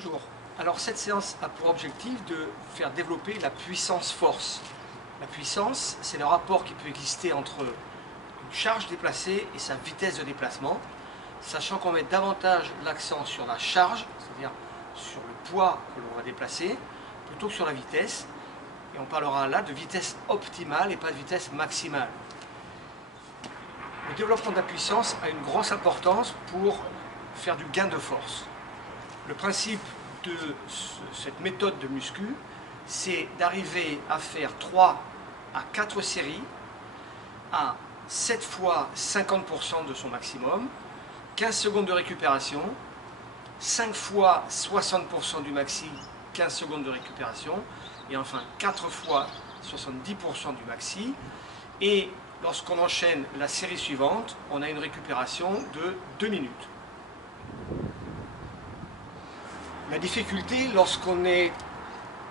Bonjour. Alors cette séance a pour objectif de faire développer la puissance-force. La puissance, c'est le rapport qui peut exister entre une charge déplacée et sa vitesse de déplacement, sachant qu'on met davantage l'accent sur la charge, c'est-à-dire sur le poids que l'on va déplacer, plutôt que sur la vitesse. Et on parlera là de vitesse optimale et pas de vitesse maximale. Le développement de la puissance a une grosse importance pour faire du gain de force. Le principe de cette méthode de muscu, c'est d'arriver à faire 3 à 4 séries à 7 fois 50% de son maximum, 15 secondes de récupération, 5 fois 60% du maxi, 15 secondes de récupération, et enfin 4 fois 70% du maxi. Et lorsqu'on enchaîne la série suivante, on a une récupération de 2 minutes. La difficulté lorsqu'on est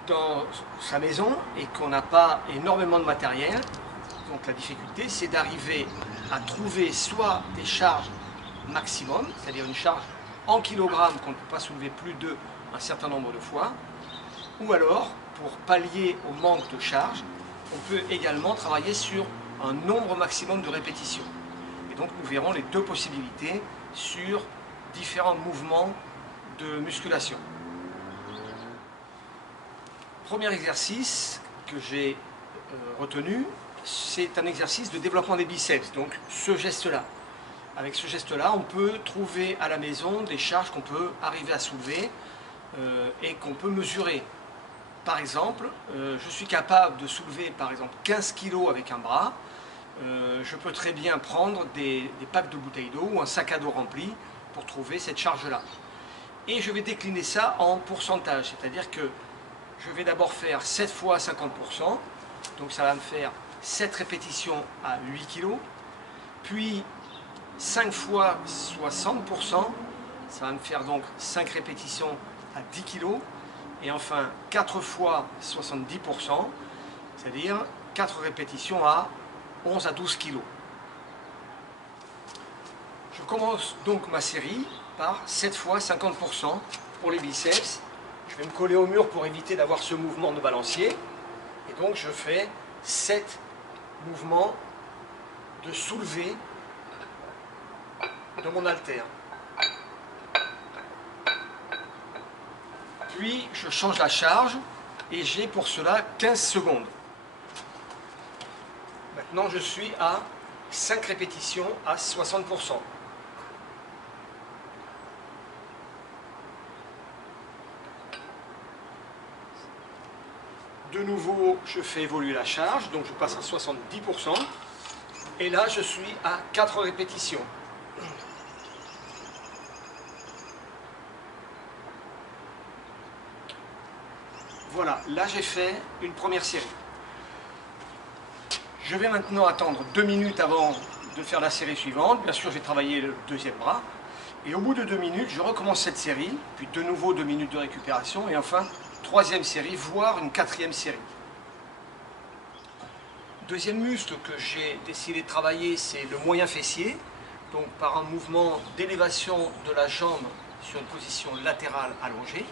dans sa maison et qu'on n'a pas énormément de matériel, donc la difficulté c'est d'arriver à trouver soit des charges maximum, c'est-à-dire une charge en kilogrammes qu'on ne peut pas soulever plus d'un certain nombre de fois, ou alors pour pallier au manque de charge, on peut également travailler sur un nombre maximum de répétitions. Et donc nous verrons les deux possibilités sur différents mouvements de musculation. Premier exercice que j'ai retenu, c'est un exercice de développement des biceps, donc ce geste-là. Avec ce geste-là, on peut trouver à la maison des charges qu'on peut arriver à soulever et qu'on peut mesurer. Par exemple, je suis capable de soulever par exemple 15 kg avec un bras. Je peux très bien prendre des packs de bouteilles d'eau ou un sac à dos rempli pour trouver cette charge-là. Et je vais décliner ça en pourcentage, c'est-à-dire que je vais d'abord faire 7 fois 50%, donc ça va me faire 7 répétitions à 8 kg, puis 5 fois 60%, ça va me faire donc 5 répétitions à 10 kg, et enfin 4 fois 70%, c'est-à-dire 4 répétitions à 11 à 12 kg. Je commence donc ma série par 7 fois 50% pour les biceps. Je vais me coller au mur pour éviter d'avoir ce mouvement de balancier. Et donc je fais 7 mouvements de soulevé de mon haltère. Puis je change la charge et j'ai pour cela 15 secondes. Maintenant je suis à 5 répétitions à 60%. De nouveau, je fais évoluer la charge, donc je passe à 70%. Et là, je suis à 4 répétitions. Voilà, là j'ai fait une première série. Je vais maintenant attendre 2 minutes avant de faire la série suivante. Bien sûr, j'ai travaillé le deuxième bras. Et au bout de 2 minutes, je recommence cette série, puis de nouveau 2 minutes de récupération, et enfin, troisième série, voire une quatrième série. Deuxième muscle que j'ai décidé de travailler, c'est le moyen fessier. Donc par un mouvement d'élévation de la jambe sur une position latérale allongée.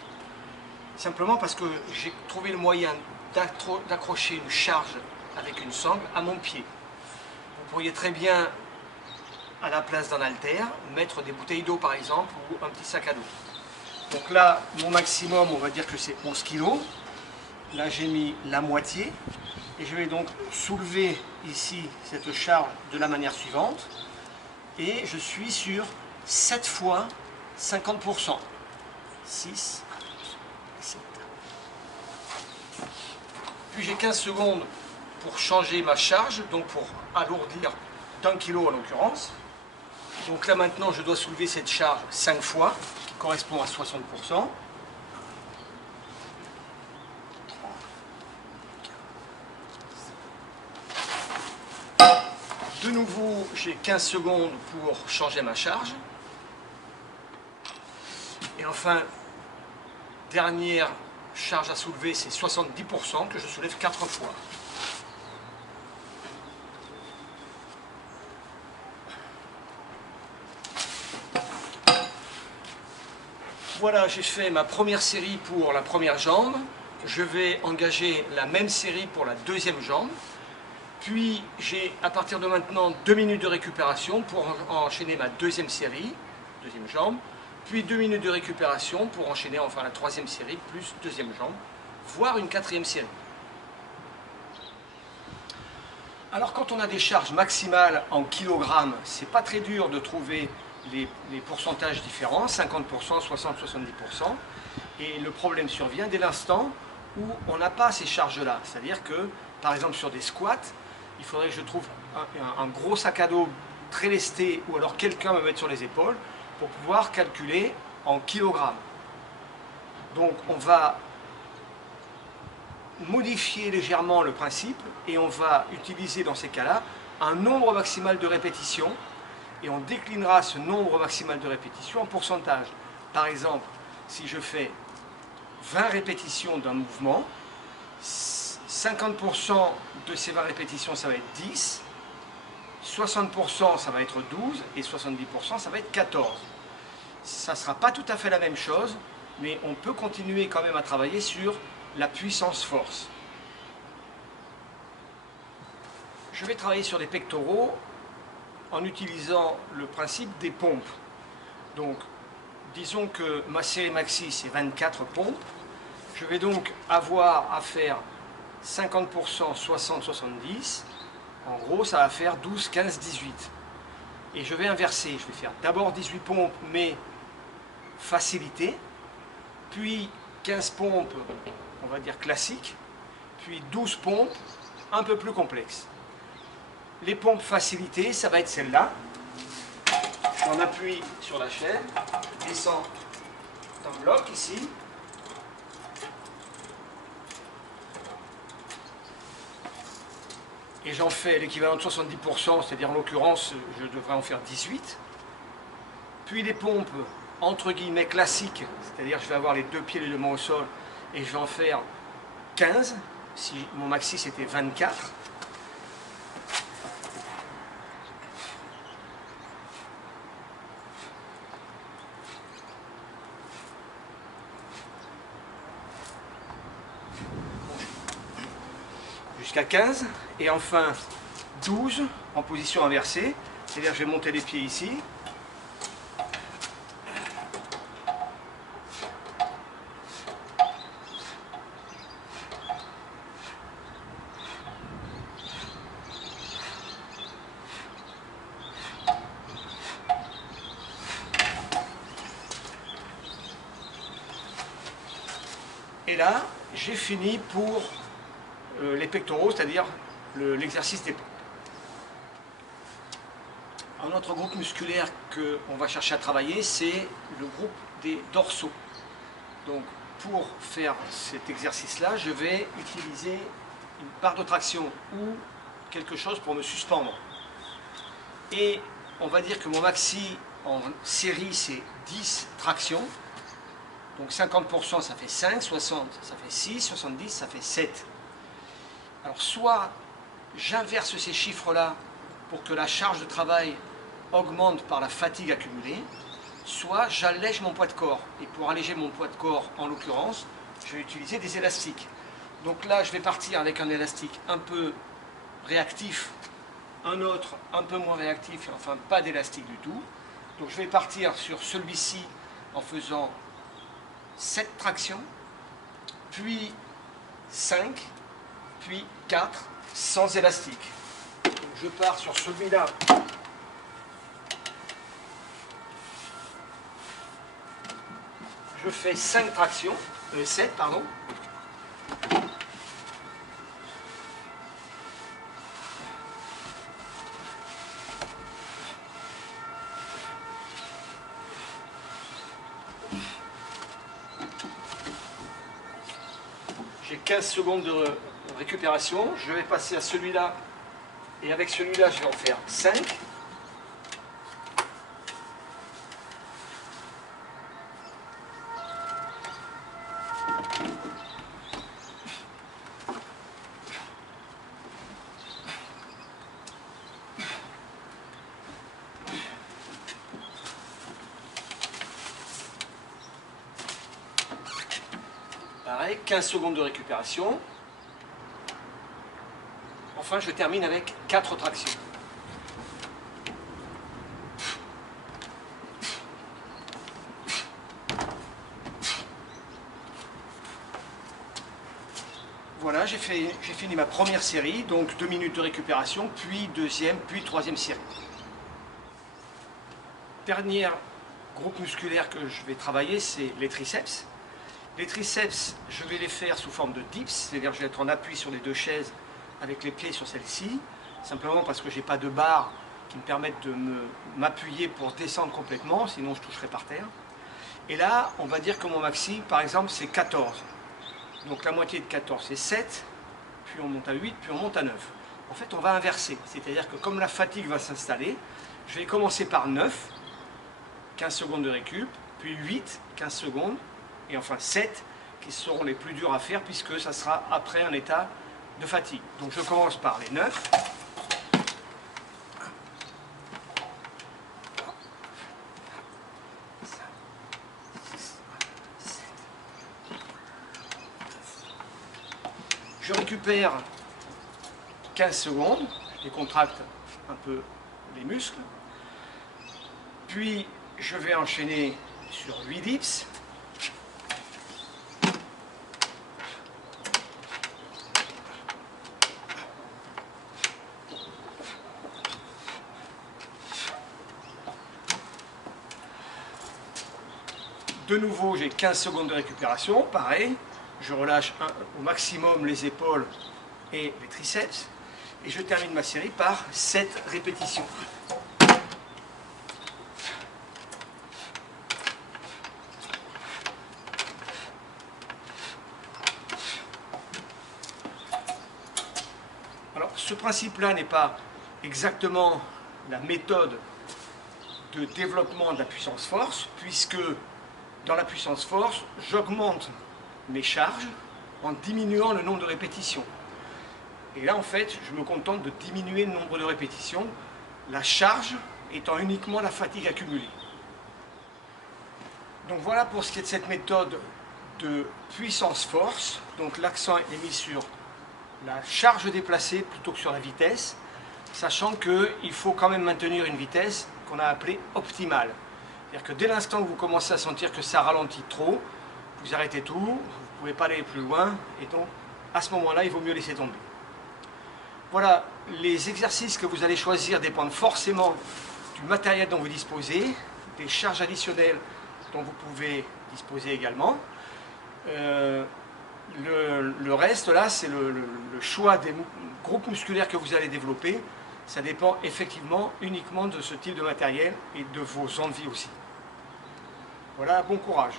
Simplement parce que j'ai trouvé le moyen d'accrocher une charge avec une sangle à mon pied. Vous pourriez très bien, à la place d'un haltère, mettre des bouteilles d'eau par exemple, ou un petit sac à dos. Donc là, mon maximum, on va dire que c'est 11 kg. Là, j'ai mis la moitié. Et je vais donc soulever ici cette charge de la manière suivante. Et je suis sur 7 fois 50%. 6, 7. Puis j'ai 15 secondes pour changer ma charge, donc pour alourdir d'1 kg en l'occurrence. Donc là maintenant, je dois soulever cette charge 5 fois, qui correspond à 60%. De nouveau, j'ai 15 secondes pour changer ma charge. Et enfin, dernière charge à soulever, c'est 70% que je soulève 4 fois. Voilà, j'ai fait ma première série pour la première jambe. Je vais engager la même série pour la deuxième jambe. Puis j'ai à partir de maintenant 2 minutes de récupération pour enchaîner ma deuxième série, deuxième jambe. Puis 2 minutes de récupération pour enchaîner enfin la troisième série plus deuxième jambe, voire une quatrième série. Alors quand on a des charges maximales en kilogrammes, c'est pas très dur de trouver les pourcentages différents, 50%, 60, 70%. Et le problème survient dès l'instant où on n'a pas ces charges-là. C'est-à-dire que, par exemple sur des squats, il faudrait que je trouve un gros sac à dos très lesté ou alors quelqu'un me mette sur les épaules pour pouvoir calculer en kilogrammes. Donc on va modifier légèrement le principe et on va utiliser dans ces cas-là un nombre maximal de répétitions et on déclinera ce nombre maximal de répétitions en pourcentage. Par exemple, si je fais 20 répétitions d'un mouvement, 50% de ces 20 répétitions ça va être 10, 60% ça va être 12 et 70% ça va être 14. Ça ne sera pas tout à fait la même chose, mais on peut continuer quand même à travailler sur la puissance force. Je vais travailler sur les pectoraux en utilisant le principe des pompes. Donc, disons que ma série maxi c'est 24 pompes. Je vais donc avoir à faire 50%, 60, 70. En gros, ça va faire 12, 15, 18. Et je vais inverser. Je vais faire d'abord 18 pompes, mais facilité. Puis 15 pompes, on va dire classiques. Puis 12 pompes, un peu plus complexes. Les pompes facilitées, ça va être celle-là. On appuie sur la chaîne, je descends d'un bloc ici. Et j'en fais l'équivalent de 70%, c'est-à-dire en l'occurrence, je devrais en faire 18. Puis les pompes, entre guillemets, classiques, c'est-à-dire je vais avoir les deux pieds et les deux mains au sol, et je vais en faire 15, si mon maxi c'était 24. Jusqu'à 15, et enfin 12 en position inversée, c'est-à-dire je vais monter les pieds ici. Et là, j'ai fini pour les pectoraux, c'est-à-dire l'exercice des pompes. Un autre groupe musculaire qu'on va chercher à travailler, c'est le groupe des dorsaux. Donc, pour faire cet exercice-là, je vais utiliser une barre de traction ou quelque chose pour me suspendre. Et on va dire que mon maxi en série, c'est 10 tractions. Donc 50% ça fait 5, 60 ça fait 6, 70 ça fait 7. Alors soit j'inverse ces chiffres-là pour que la charge de travail augmente par la fatigue accumulée, soit j'allège mon poids de corps. Et pour alléger mon poids de corps, en l'occurrence, je vais utiliser des élastiques. Donc là, je vais partir avec un élastique un peu réactif, un autre un peu moins réactif, et enfin pas d'élastique du tout. Donc je vais partir sur celui-ci en faisant 7 tractions, puis 5, puis 4 sans élastique. Donc je pars sur celui-là. Je fais 5 tractions, 7 pardon. J'ai 15 secondes de récupération. Je vais passer à celui-là. Et avec celui-là, je vais en faire 5. Pareil, 15 secondes de récupération. Enfin, je termine avec 4 tractions. Voilà, j'ai fini ma première série, donc 2 minutes de récupération, puis deuxième, puis troisième série. Dernier groupe musculaire que je vais travailler, c'est les triceps. Les triceps, je vais les faire sous forme de dips, c'est-à-dire que je vais être en appui sur les 2 chaises avec les pieds sur celle-ci, simplement parce que je n'ai pas de barre qui me permettent de m'appuyer pour descendre complètement, sinon je toucherai par terre. Et là, on va dire que mon maxi, par exemple, c'est 14. Donc la moitié de 14, c'est 7, puis on monte à 8, puis on monte à 9. En fait, on va inverser, c'est-à-dire que comme la fatigue va s'installer, je vais commencer par 9, 15 secondes de récup, puis 8, 15 secondes, et enfin 7, qui seront les plus durs à faire, puisque ça sera après un état de fatigue. Donc je commence par les 9. Je récupère 15 secondes, je décontracte un peu les muscles, puis je vais enchaîner sur 8 dips, de nouveau j'ai 15 secondes de récupération, pareil. Je relâche au maximum les épaules et les triceps. Et je termine ma série par 7 répétitions. Alors, ce principe-là n'est pas exactement la méthode de développement de la puissance-force, puisque dans la puissance-force, j'augmente mes charges en diminuant le nombre de répétitions. Et là, en fait, je me contente de diminuer le nombre de répétitions, la charge étant uniquement la fatigue accumulée. Donc voilà pour ce qui est de cette méthode de puissance-force. Donc l'accent est mis sur la charge déplacée plutôt que sur la vitesse, sachant qu'il faut quand même maintenir une vitesse qu'on a appelée optimale. C'est-à-dire que dès l'instant où vous commencez à sentir que ça ralentit trop, vous arrêtez tout, vous ne pouvez pas aller plus loin, et donc à ce moment-là, il vaut mieux laisser tomber. Voilà, les exercices que vous allez choisir dépendent forcément du matériel dont vous disposez, des charges additionnelles dont vous pouvez disposer également. Le reste, là, c'est le choix des groupes musculaires que vous allez développer. Ça dépend effectivement uniquement de ce type de matériel et de vos envies aussi. Voilà, bon courage.